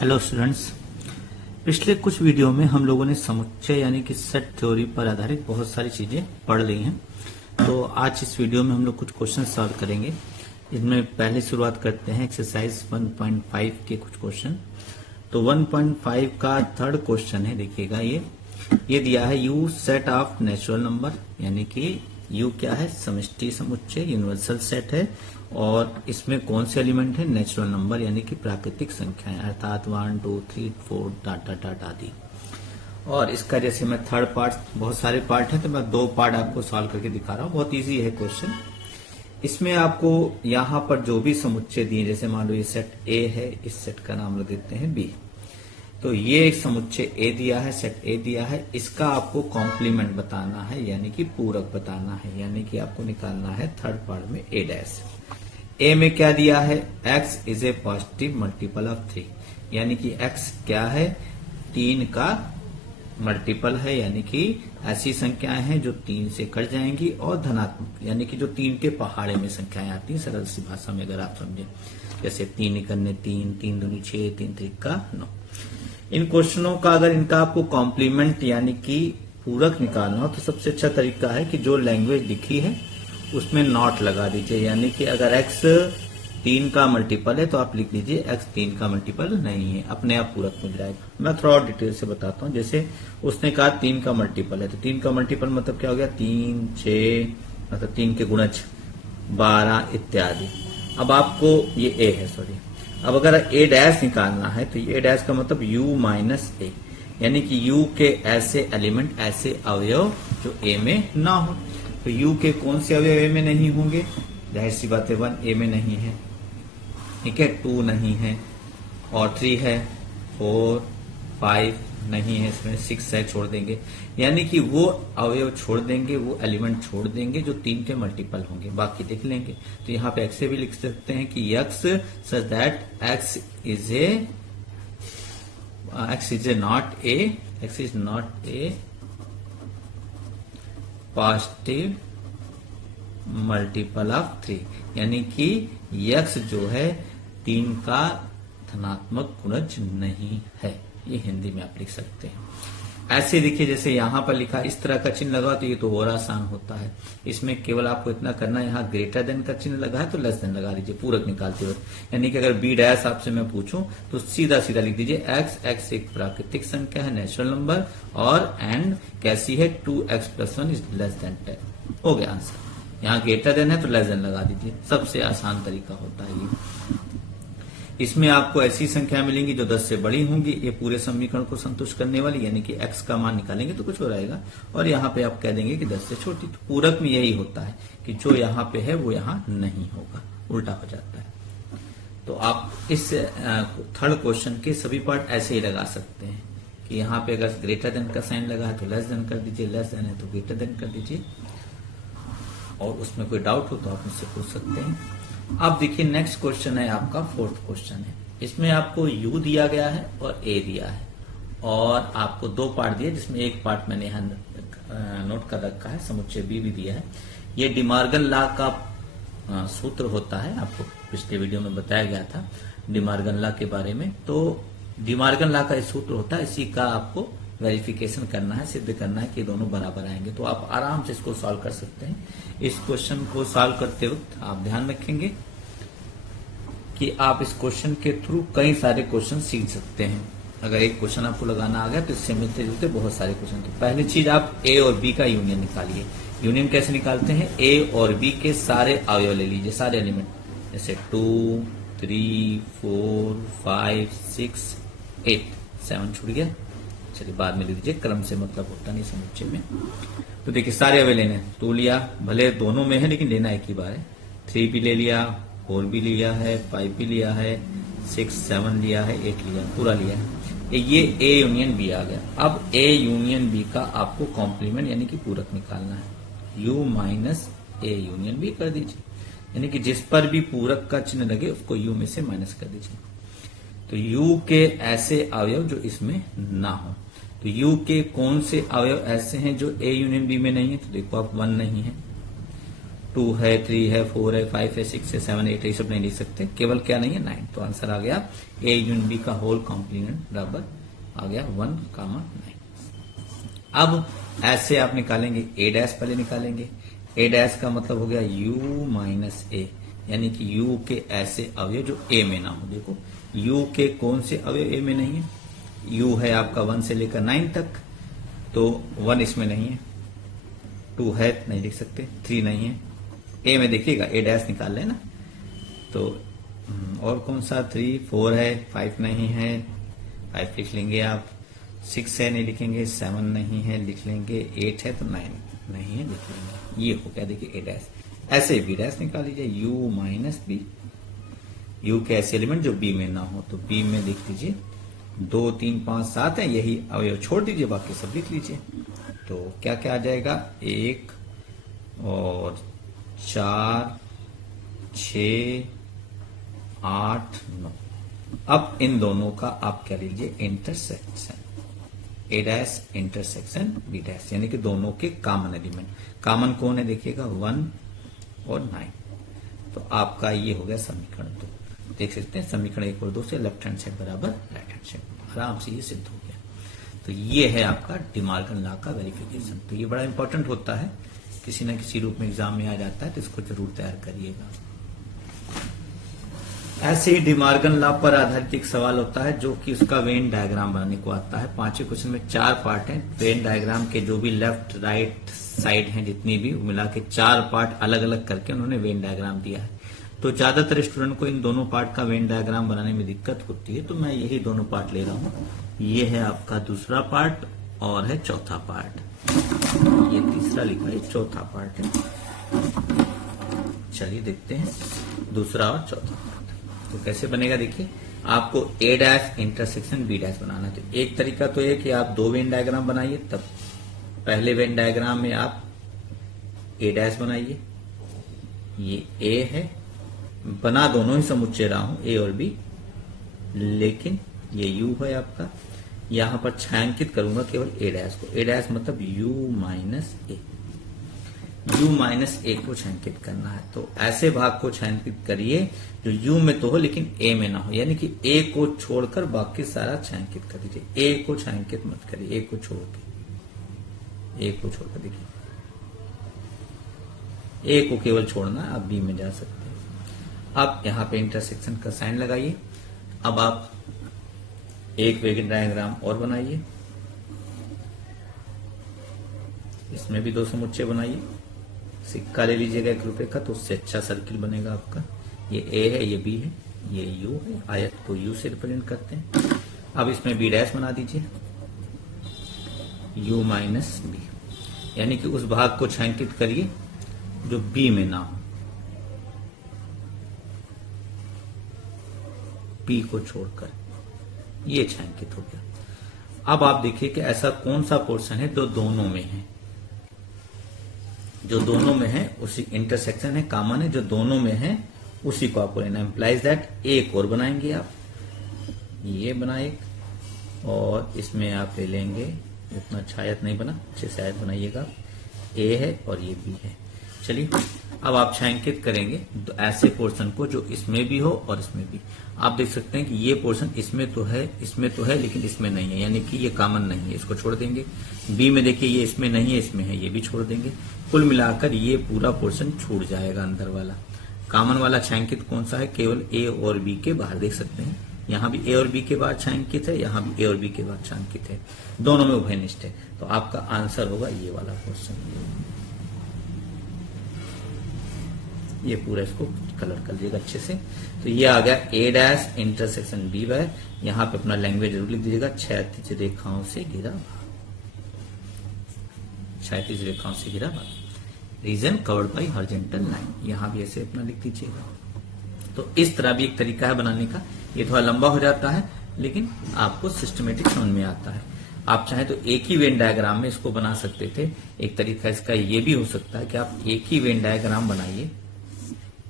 Hello students. पिछले कुछ video में हम लोगों ने समुच्चय यानी कि सेट थ्योरी पर आधारित बहुत सारी चीजें पढ़ ली हैं। तो आज इस वीडियो में हम लोग कुछ क्वेश्चन सॉल्व करेंगे। इनमें पहले शुरुआत करते हैं एक्सरसाइज 1.5 के कुछ क्वेश्चन। तो 1.5 का थर्ड क्वेश्चन है, देखिएगा ये दिया है you set of natural number, यानी कि यू क्या है, समष्टि समुच्चय, यूनिवर्सल सेट है। और इसमें कौन से एलिमेंट है, नेचुरल नंबर यानी कि प्राकृतिक संख्याएं, अर्थात 1 2 3 4 डाट डाट डाट आदि। और इसका जैसे मैं थर्ड पार्ट, बहुत सारे पार्ट हैं तो मैं दो पार्ट आपको सॉल्व करके दिखा रहा हूं। बहुत इजी है क्वेश्चन। इसमें आपको यहां पर जो भी समुच्चय दिए, जैसे मान लो ये सेट ए है, इस सेट का नाम रख देते हैं बी। तो ये एक समुच्चय ए दिया है, सेट ए दिया है, इसका आपको कॉम्प्लीमेंट बताना है यानी कि पूरक बताना है, यानी कि आपको निकालना है थर्ड पार्ट में ए डैश। ए में क्या दिया है, x is a positive multiple of 3, यानी कि x क्या है, 3 का मल्टीपल है, यानी कि ऐसी संख्याएं हैं जो 3 से कट जाएंगी, और धनात्मक यानी कि जो 3 के पहाड़े में संख्याएं आती हैं, सरल सी भाषा में अगर आप समझे, जैसे 3 इकन्ने 3, 3 दूनी 6, 3 त्रिका 9। इन क्वेश्चनों का अगर इनका आपको कॉम्प्लीमेंट यानी कि पूरक निकालना हो तो सबसे अच्छा तरीका है कि जो लैंग्वेज लिखी है उसमें नॉट लगा दीजिए, यानी कि अगर x 3 का मल्टीपल है तो आप लिख दीजिए x 3 का मल्टीपल नहीं है, अपने आप पूरक मिल जाएगा। मैं थोड़ा और डिटेल से बताता हूँ। जैसे उसने कहा 3 का मल्टीपल है, तो 3 का मल्टीपल मतलब क्या हो गया, 3 6, मतलब 3 के गुणज 12 इत्यादि। अब आपको ये a है, सॉरी, अब अगर ए डैश निकालना है तो ये डैश का मतलब u माइनस ए, यानी कि u के ऐसे एलिमेंट, ऐसे अवयव जो a में ना हो। तो u के कौन से अवयव a में नहीं होंगे, जाहिर सी बात है 1 a में नहीं है, ठीक है, 2 नहीं है, और 3 है, 4 5 नहीं है, इसमें 6 है, छोड़ देंगे, यानी कि वो अवयव छोड़ देंगे, वो एलिमेंट छोड़ देंगे जो 3 के मल्टीपल होंगे, बाकी देख लेंगे। तो यहाँ पे x से भी लिख सकते हैं कि x such that x is not a positive multiple of 3, यानी कि x जो है 3 का धनात्मक गुणज नहीं है। ये हिंदी में आप लिख सकते हैं। ऐसे देखिए, जैसे यहां पर लिखा इस तरह का चिन्ह लगा तो ये तो और आसान होता है। इसमें केवल आपको इतना करना है, यहाँ ग्रेटर देन का चिन्ह लगा है तो लेस देन लगा दीजिए पूरक निकालते वक्त। यानी कि अगर बी डैश आपसे मैं पूछूं तो सीधा सीधा लिख दीजिए x एक प्राकृतिक संख्या है, नेचुरल नंबर, और एंड कैसी है, 2x+1 इज लेस देन 10। हो गया आंसर। यहाँ ग्रेटर देन है तो लेस देन लगा दीजिए, सबसे आसान तरीका होता है ये। इसमें आपको ऐसी संख्या मिलेंगी जो 10 से बड़ी होंगी, ये पूरे समीकरण को संतुष्ट करने वाली, यानी कि x का मान निकालेंगे तो कुछ हो रहेगा, और यहाँ पे आप कह देंगे कि 10 से छोटी। तो पूरक में यही होता है कि जो यहाँ पे है वो यहाँ नहीं होगा, उल्टा हो जाता है। तो आप इस थर्ड क्वेश्चन के सभी पार्ट ऐसे ही लगा सकते हैं कि यहाँ पे अगर ग्रेटर देन का साइन लगा है तो लेस देन कर दीजिए, लेस देन है तो ग्रेटर देन कर दीजिए, और उसमें कोई डाउट हो तो आप मुझसे पूछ सकते हैं। अब देखिए नेक्स्ट क्वेश्चन है आपका, फोर्थ क्वेश्चन है। इसमें आपको u दिया गया है और a दिया है, और आपको दो पार्ट दिए, जिसमें एक पार्ट मैंने यहाँ नोट कर रखा है, समुच्चय b भी दिया है। ये डिमार्गन लॉ का सूत्र होता है, आपको पिछले वीडियो में बताया गया था डिमार्गन लॉ के बारे में। तो डिमार्गन लॉ का सूत्र होता है, इसी का आपको वेरिफिकेशन करना है, सिद्ध करना है कि दोनों बराबर आएंगे। तो आप आराम से इसको सॉल्व कर सकते हैं। इस क्वेश्चन को सॉल्व करते वक्त आप ध्यान रखेंगे कि आप इस क्वेश्चन के थ्रू कई सारे क्वेश्चन सीख सकते हैं। अगर एक क्वेश्चन आपको लगाना आ गया तो इससे मिलते जुलते बहुत सारे क्वेश्चन। तो पहली चीज, आप ए और बी का यूनियन निकालिए। यूनियन कैसे निकालते हैं, ए और बी के सारे अवयव ले लीजिए, सारे एलिमेंट, जैसे 2 3 4 5 6 8 7 छूट गया, चलिए बाद में ले लीजिए, क्रम से मतलब होता नहीं समुच्चय में। तो देखिए सारे अवयव लेने, 2 लिया, भले दोनों में है लेकिन लेना एक ही बार है, 3 भी ले लिया, 4 भी लिया है, 5 भी लिया है, 6 7 लिया है, 8 लिया, पूरा लिया है। ये ए यूनियन बी आ गया। अब ए यूनियन बी का आपको कॉम्प्लीमेंट यानी कि पूरक निकालना है, u minus A union B कर दीजिए, यानी कि जिस पर भी पूरक का चिन्ह लगे उसको u में से माइनस कर दीजिए। तो u के ऐसे अवयव जो इसमें ना हो, तो u के कौन से अवयव ऐसे हैं जो a यूनियन b में नहीं है, तो देखो आप 1 नहीं है, 2 2 है, 3 है, 4 है, 5 है, 6 है, 7, 8 ये सब नहीं लिख सकते, केवल क्या नहीं है 9। तो आंसर आ गया ए यूनियन बी का होल कॉम्प्लीमेंट बराबर आ गया 1,9। अब ऐसे आप निकालेंगे ए डैश, पहले निकालेंगे ए डैश का मतलब हो गया u माइनस ए, यानी कि u के ऐसे अवयव जो a में ना हो। देखो u के कौन से अवयव a में नहीं है, u है आपका 1 से लेकर 9 तक, तो 1 इसमें नहीं है, 2 है नहीं लिख सकते, 3 नहीं है, a में देखिएगा a डैश निकाल लेना। तो और कौन सा 3, 4 है, 5 नहीं है, 5 लिख लेंगे आप, 6 है नहीं लिखेंगे, 7 नहीं है लिख लेंगे, 8 है तो 9 नहीं है लिख लेंगे। ये हो गया देखिए ए डैश। ऐसे बी डैश निकाल लीजिए, u माइनस बी, u के ऐसे एलिमेंट जो b में ना हो, तो b में देख लीजिए 2, 3, 5, 7 है, यही अवयव छोड़ दीजिए, बाकी सब लिख लीजिए। तो क्या क्या आ जाएगा, 1 और 4, 6, 8, 9। अब इन दोनों का आप क्या लीजिए इंटरसेक्शन, ए डैश इंटरसेक्शन बी डैश, यानी कि दोनों के कॉमन एलिमेंट। कॉमन कौन है देखिएगा 1 और 9। तो आपका ये हो गया समीकरण 2। देख सकते हैं समीकरण 1 और 2 से लेफ्ट हैंड साइड बराबर राइट हैंड साइड, आराम से ये सिद्ध हो गया। तो ये है आपका डिमार्गन लॉ का वेरिफिकेशन। तो ये बड़ा इंपॉर्टेंट होता है, किसी न किसी रूप में एग्जाम में आ जाता है, तो इसको जरूर तैयार करिएगा। ऐसे ही डिमार्गन लॉ पर आधारित एक सवाल होता है जो कि उसका वेन डायग्राम बनाने को आता है। 5वें क्वेश्चन में 4 पार्ट हैं, वेन डायग्राम के जो भी लेफ्ट राइट साइड हैं जितनी भी मिला के 4 पार्ट अलग अलग करके उन्होंने वेन डायग्राम दिया है। तो ज्यादातर स्टूडेंट को इन दोनों पार्ट का वेन डायग्राम बनाने में दिक्कत होती है, तो मैं यही दोनों पार्ट ले रहा हूं। ये है आपका दूसरा पार्ट और है चौथा पार्ट, ये तीसरा लिखा है, चौथा पार्ट है। चलिए देखते हैं दूसरा और चौथा पार्ट। तो कैसे बनेगा देखिए, आपको ए डैश इंटरसेक्शन बी डैश बनाना है। तो एक तरीका तो ये कि आप 2 वेन डायग्राम बनाइए, तब पहले वेन डायग्राम में आप ए डैश बनाइए, ये ए है, बना दोनों ही समुच्चय रहा हूं ए और बी, लेकिन ये यू है आपका, यहां पर छायांकित करूंगा केवल ए डैश को। ए डैश मतलब U minus A, u minus A को छायांकित करना है। तो ऐसे भाग को छायांकित करिए जो u में तो हो लेकिन a में ना हो, यानी कि a को छोड़कर बाकी सारा छायांकित कर दीजिए। a को छायांकित मत करिए, a को छोड़ देखिए, a को केवल छोड़ना है, आप b में जा सकते हैं। अब यहां पे इंटरसेक्शन का साइन लगाइए। अब आप एक वेन डायग्राम और बनाइए, इसमें भी 2 समुच्चय बनाइए। सिक्का ले लीजिएगा 1 रुपए का, तो उससे अच्छा सर्किल बनेगा आपका। ये ए है, ये बी है, ये यू है, आयत को यू से रिप्रेजेंट करते हैं। अब इसमें बी डैश बना दीजिए, यू माइनस बी, यानी कि उस भाग को छायांकित करिए जो बी में ना हो, बी को छोड़कर, ये छायांकित हो गया। अब आप देखिए कि ऐसा कौन सा पोर्शन है जो दोनों में है, जो दोनों में है उसी इंटरसेक्शन है, कॉमन है, जो दोनों में है उसी को आपको लेना। इंप्लाइज दैट एक और बनाएंगे आप, ये बनाए, और इसमें आप ले लेंगे, इतना अच्छा आयत नहीं बना, अच्छे से आयत बनाइएगा, ए है और ये बी है। चलिए अब आप छायांकित करेंगे तो ऐसे पोर्शन को जो इसमें भी हो और इसमें भी। आप देख सकते हैं कि ये पोर्शन इसमें तो है लेकिन इसमें नहीं है, यानी कि ये कॉमन नहीं है, इसको छोड़ देंगे। बी में देखिए ये इसमें नहीं है, इसमें है, ये भी छोड़ देंगे। कुल मिलाकर ये पूरा पोर्शन छूट जाएगा अंदर वाला। कॉमन वाला छायांकित कौन सा है, केवल ए और बी के बाहर, देख सकते हैं यहाँ भी ए और बी के बाद छायांकित है, यहाँ भी ए और बी के बाद छायांकित है, दोनों में उभयनिष्ठ है। तो आपका आंसर होगा ये वाला क्वेश्चन। ये पूरा इसको कलर कर दीजिएगा अच्छे से। तो ये आ गया ए डैश इंटरसेक्शन बी वाई। यहाँ पे अपना लैंग्वेज जरूर लिख दीजिएगा, क्षैतिज रेखाओं से घिरा भाग, क्षैतिज रेखाओं से घिरा भाग, region covered by horizontal line, यहाँ भी ऐसे अपना लिख दीजिएगा। तो इस तरह भी एक तरीका है बनाने का। ये थोड़ा लंबा हो जाता है लेकिन आपको सिस्टमेटिक समझ में आता है। आप चाहे तो एक ही वेन डायग्राम में इसको बना सकते थे। एक तरीका इसका ये भी हो सकता है कि आप एक ही वेन डायग्राम बनाइए,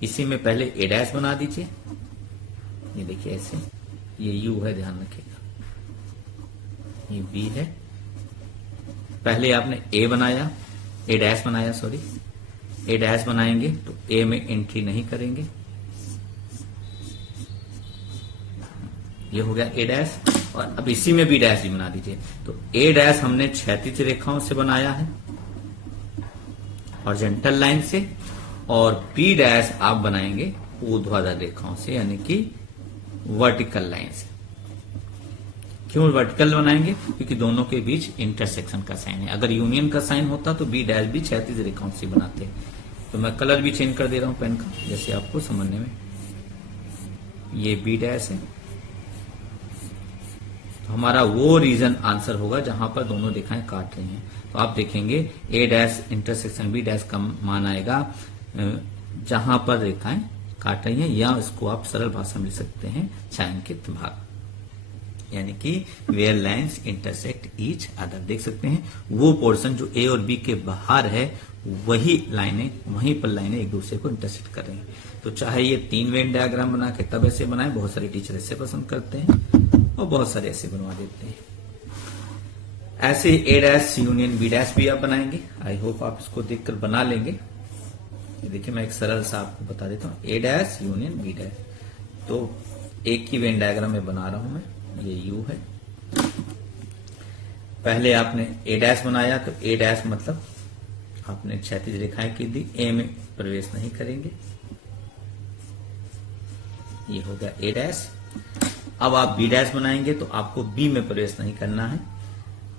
इसी में पहले ए डैश बना दीजिए, ये देखिए ऐसे, ये यू है, ध्यान रखिएगा, ये बी है। पहले आपने ए बनाया, ए डैश बनाया, सॉरी, ए डैश बनाएंगे तो ए में एंट्री नहीं करेंगे, ये हो गया ए डैश। और अब इसी में बी डैश भी बना दीजिए। तो ए डैश हमने क्षैतिज रेखाओं से बनाया है, हॉरिजॉन्टल लाइन से, और बी डैश आप बनाएंगे ऊर्ध्वाधर रेखाओं से यानी कि वर्टिकल लाइन से। क्यों वर्टिकल बनाएंगे? क्योंकि दोनों के बीच इंटरसेक्शन का साइन है। अगर यूनियन का साइन होता तो बी डैश भी क्षैतिज रेखाओं से बनाते। तो मैं कलर भी चेंज कर दे रहा हूं पेन का, जैसे आपको समझने में। ये बी डैश है, तो हमारा वो रीजन आंसर होगा जहां पर दोनों रेखाएं काट रही हैं। तो आप देखेंगे ए डैश इंटरसेक्शन बी डैश का मान आएगा जहां पर रेखाएं काट रही हैं, या इसको आप सरल भाषा में लिख सकते हैं छायांकित भाग, यानी कि where lines intersect each other. देख सकते हैं वो पोर्शन जो ए और बी के बाहर है, वहीं पर लाइनें एक दूसरे को इंटरसेक्ट कर रही हैं। तो चाहे ये 3 वेन डायग्राम बना के तब ऐसे बनाए, बहुत सारे टीचर ऐसे पसंद करते हैं और बहुत सारे ऐसे बनवा देते हैं। ऐसे ए डैश यूनियन बी डैश भी आप बनाएंगे। आई होप आप इसको देखकर बना लेंगे। देखिए मैं एक सरल सा आपको बता देता हूं, ए डैश यूनियन बी डैश। तो एक ही वेन डायग्राम में बना रहा हूं मैं, ये यू है। पहले आपने ए डैश बनाया, तो ए डैश मतलब आपने क्षैतिज रेखाएं की दी, ए में प्रवेश नहीं करेंगे, ये हो गया ए डैश। अब आप बी डैश बनाएंगे तो आपको बी में प्रवेश नहीं करना है,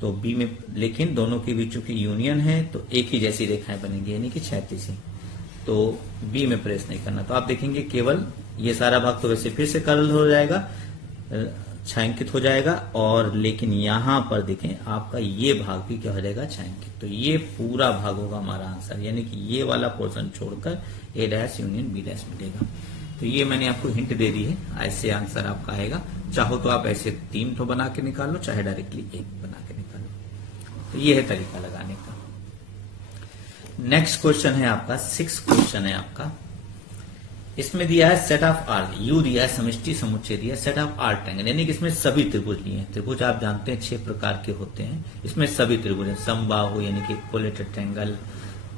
तो बी में, लेकिन दोनों के बीच चूंकि यूनियन है तो एक ही जैसी रेखाएं बनेंगी यानी कि क्षैतिज ही, तो बी में प्रवेश नहीं करना। तो आप देखेंगे केवल ये सारा भाग तो वैसे फिर से कर्ल हो जाएगा, छायांकित हो जाएगा, और लेकिन यहां पर देखें आपका ये भाग भी क्या हो जाएगा, छायांकित। तो ये पूरा भाग होगा हमारा आंसर, यानी कि ये वाला पोर्शन छोड़कर ए डैश यूनियन बी डैश मिलेगा। तो ये मैंने आपको हिंट दे दी है, ऐसे आंसर आपका आएगा। चाहो तो आप ऐसे 3 तो बना के निकालो, चाहे डायरेक्टली 1 बना के निकालो। तो ये है तरीका लगाने का। नेक्स्ट क्वेश्चन है आपका 6 क्वेश्चन है आपका। इसमें दिया है सेट ऑफ आर, यू दिया है समष्टि समुच्चय दिया है, सेट ऑफ आर ट्रायंगल, यानी कि इसमें सभी त्रिभुज लिए हैं। त्रिभुज आप जानते हैं 6 प्रकार के होते हैं, इसमें सभी त्रिभुज हैं। समबाहु यानी कि इक्विलेटरल ट्रायंगल,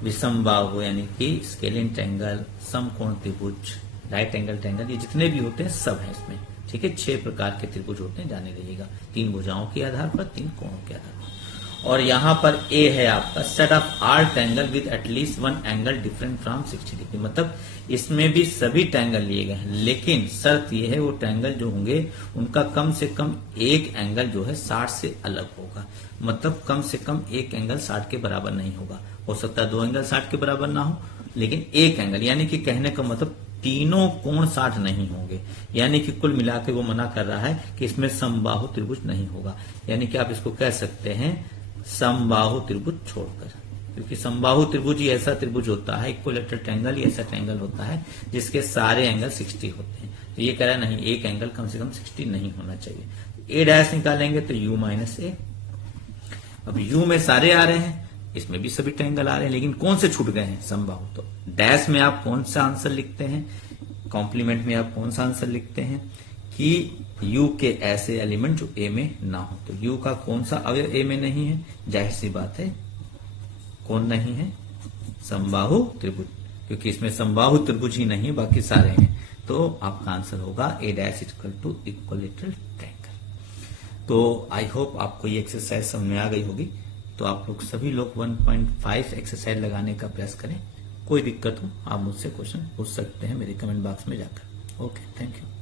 विषमबाहु यानी कि स्केलिन ट्रायंगल, समकोण त्रिभुज, राइट एंगल ट्रायंगल, ये जितने भी होते हैं सब है इसमें। ठीक है, 6 प्रकार के त्रिभुज होते हैं, जाने रहिएगा। 3 भुजाओं के आधार पर, 3 कोणों के आधार पर। और यहां पर ए है आपका set of R triangle with at least 1 angle different from 60 degree, मतलब इसमें भी सभी ट्रायंगल लिए गए हैं, लेकिन शर्त यह है वो ट्रायंगल जो होंगे उनका कम से कम एक एंगल जो है 60 से अलग होगा। मतलब कम से कम एक एंगल 60 के बराबर नहीं होगा। हो सकता है 2 एंगल 60 के बराबर ना हो, लेकिन एक एंगल, यानी कि कहने का मतलब तीनों कोण 60 नहीं होंगे। यानी कि कुल मिलाकर वो मना कर रहा है कि इसमें समबाहु त्रिभुज नहीं होगा। यानी कि आप इसको कह सकते हैं समबाहु त्रिभुज छोड़कर, क्योंकि समबाहु त्रिभुज ही ऐसा त्रिभुज होता है, इक्विलेटरल ट्रायंगल ही ऐसा ट्रायंगल होता है जिसके सारे एंगल 60 होते हैं। तो ये कह रहा है नहीं, एक एंगल कम से कम 60 नहीं होना चाहिए। ए डैश निकालेंगे तो यू माइनस ए। अब यू में सारे आ रहे हैं, इसमें भी सभी ट्रायंगल आ रहे हैं, लेकिन कौन से छूट गए हैं, समबाहु। तो डैश में आप कौन सा आंसर लिखते हैं, कॉम्प्लीमेंट में आप कौन सा आंसर लिखते हैं कि यू के ऐसे एलिमेंट जो ए में ना हो। तो यू का कौन सा अवयव ए में नहीं है, जाहिर सी बात है कौन नहीं है, समबाहु त्रिभुज, क्योंकि इसमें समबाहु त्रिभुज ही नहीं है, बाकी सारे हैं। तो आपका आंसर होगा A dash equal to equilateral triangle. तो आई होप आपको ये एक्सरसाइज समझ में आ गई होगी। तो आप लोग सभी लोग 1.5 एक्सरसाइज लगाने का प्रयास करें। कोई दिक्कत हो आप मुझसे क्वेश्चन पूछ सकते हैं मेरे कमेंट बॉक्स में जाकर। Okay, thank you.